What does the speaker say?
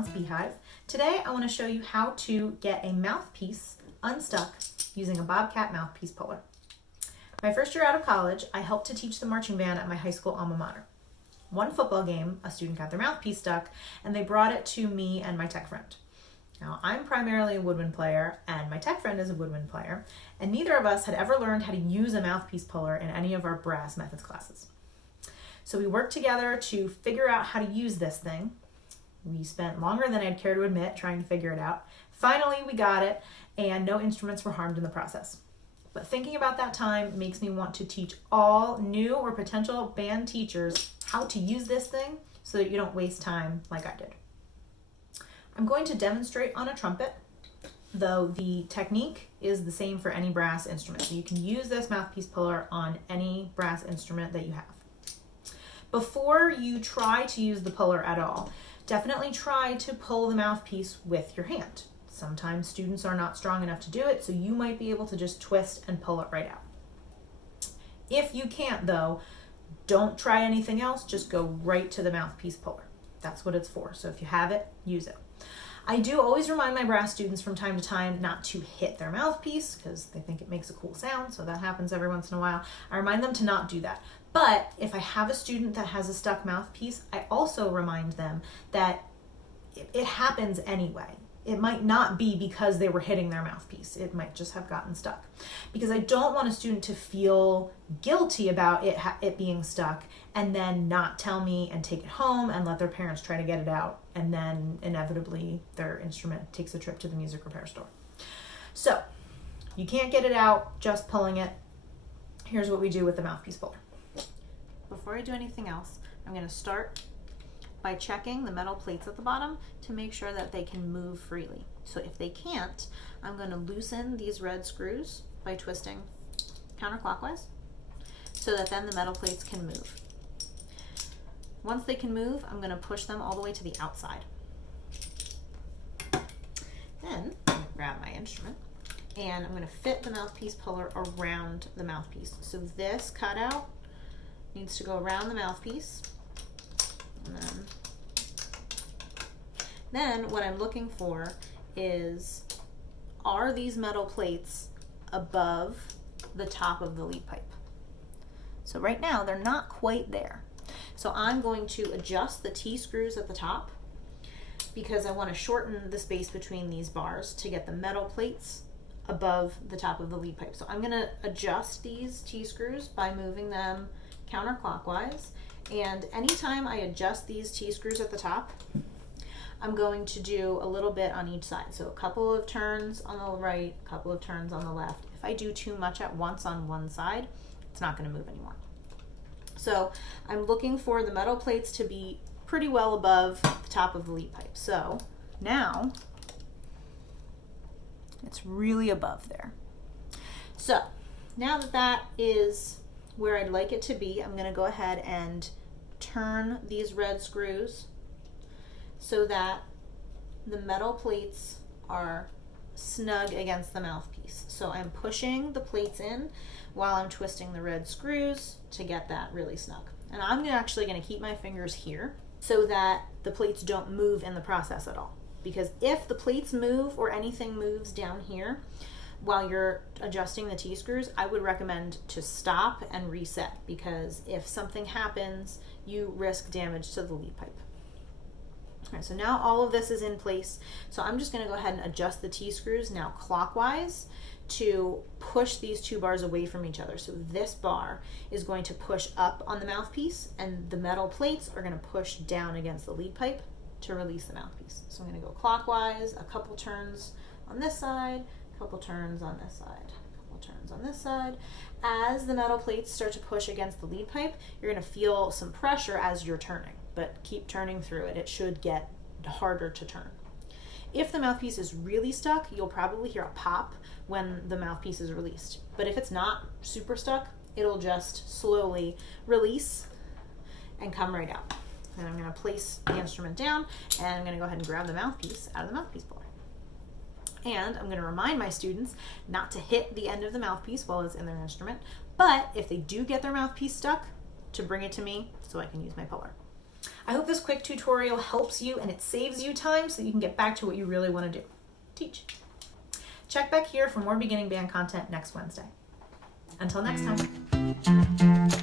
Bounce Beehive. Today I want to show you how to get a mouthpiece unstuck using a Bobcat mouthpiece puller. My first year out of college, I helped to teach the marching band at my high school alma mater. One football game, a student got their mouthpiece stuck and they brought it to me and my tech friend. Now, I'm primarily a woodwind player and my tech friend is a woodwind player, and neither of us had ever learned how to use a mouthpiece puller in any of our brass methods classes. So we worked together to figure out how to use this thing. We spent longer than I'd care to admit trying to figure it out. Finally, we got it, and no instruments were harmed in the process. But thinking about that time makes me want to teach all new or potential band teachers how to use this thing so that you don't waste time like I did. I'm going to demonstrate on a trumpet, though the technique is the same for any brass instrument. So you can use this mouthpiece puller on any brass instrument that you have. Before you try to use the puller at all, definitely try to pull the mouthpiece with your hand. Sometimes students are not strong enough to do it, so you might be able to just twist and pull it right out. If you can't though, don't try anything else, just go right to the mouthpiece puller. That's what it's for, so if you have it, use it. I do always remind my brass students from time to time not to hit their mouthpiece because they think it makes a cool sound, so that happens every once in a while. I remind them to not do that. But if I have a student that has a stuck mouthpiece, I also remind them that it happens anyway. It might not be because they were hitting their mouthpiece. It might just have gotten stuck. Because I don't want a student to feel guilty about it being stuck and then not tell me and take it home and let their parents try to get it out, and then inevitably their instrument takes a trip to the music repair store. So you can't get it out just pulling it. Here's what we do with the mouthpiece puller. Before I do anything else, I'm going to start by checking the metal plates at the bottom to make sure that they can move freely. So if they can't, I'm going to loosen these red screws by twisting counterclockwise so that then the metal plates can move. Once they can move, I'm going to push them all the way to the outside. Then I'm going to grab my instrument and I'm going to fit the mouthpiece puller around the mouthpiece. So this cutout needs to go around the mouthpiece. And then what I'm looking for is, are these metal plates above the top of the lead pipe? So right now they're not quite there. So I'm going to adjust the T-screws at the top because I want to shorten the space between these bars to get the metal plates above the top of the lead pipe. So I'm going to adjust these T-screws by moving them counterclockwise. And anytime I adjust these T-screws at the top, I'm going to do a little bit on each side. So a couple of turns on the right, a couple of turns on the left. If I do too much at once on one side, it's not going to move anymore. So I'm looking for the metal plates to be pretty well above the top of the lead pipe. So now it's really above there. So now that that is where I'd like it to be, I'm going to go ahead and turn these red screws so that the metal plates are snug against the mouthpiece. So I'm pushing the plates in while I'm twisting the red screws to get that really snug. And I'm actually going to keep my fingers here so that the plates don't move in the process at all. Because if the plates move or anything moves down here while you're adjusting the T-screws, I would recommend to stop and reset, because if something happens, you risk damage to the lead pipe. All right, so now all of this is in place. So I'm just going to go ahead and adjust the T-screws now clockwise to push these two bars away from each other. So this bar is going to push up on the mouthpiece and the metal plates are going to push down against the lead pipe to release the mouthpiece. So I'm going to go clockwise, a couple turns on this side, couple turns on this side, couple turns on this side. As the metal plates start to push against the lead pipe, you're going to feel some pressure as you're turning, but keep turning through it. It should get harder to turn. If the mouthpiece is really stuck, you'll probably hear a pop when the mouthpiece is released. But if it's not super stuck, it'll just slowly release and come right out. And I'm going to place the instrument down and I'm going to go ahead and grab the mouthpiece out of the mouthpiece puller. And I'm going to remind my students not to hit the end of the mouthpiece while it's in their instrument, but if they do get their mouthpiece stuck, to bring it to me so I can use my puller. I hope this quick tutorial helps you and it saves you time so that you can get back to what you really want to do. Teach. Check back here for more beginning band content next Wednesday. Until next time.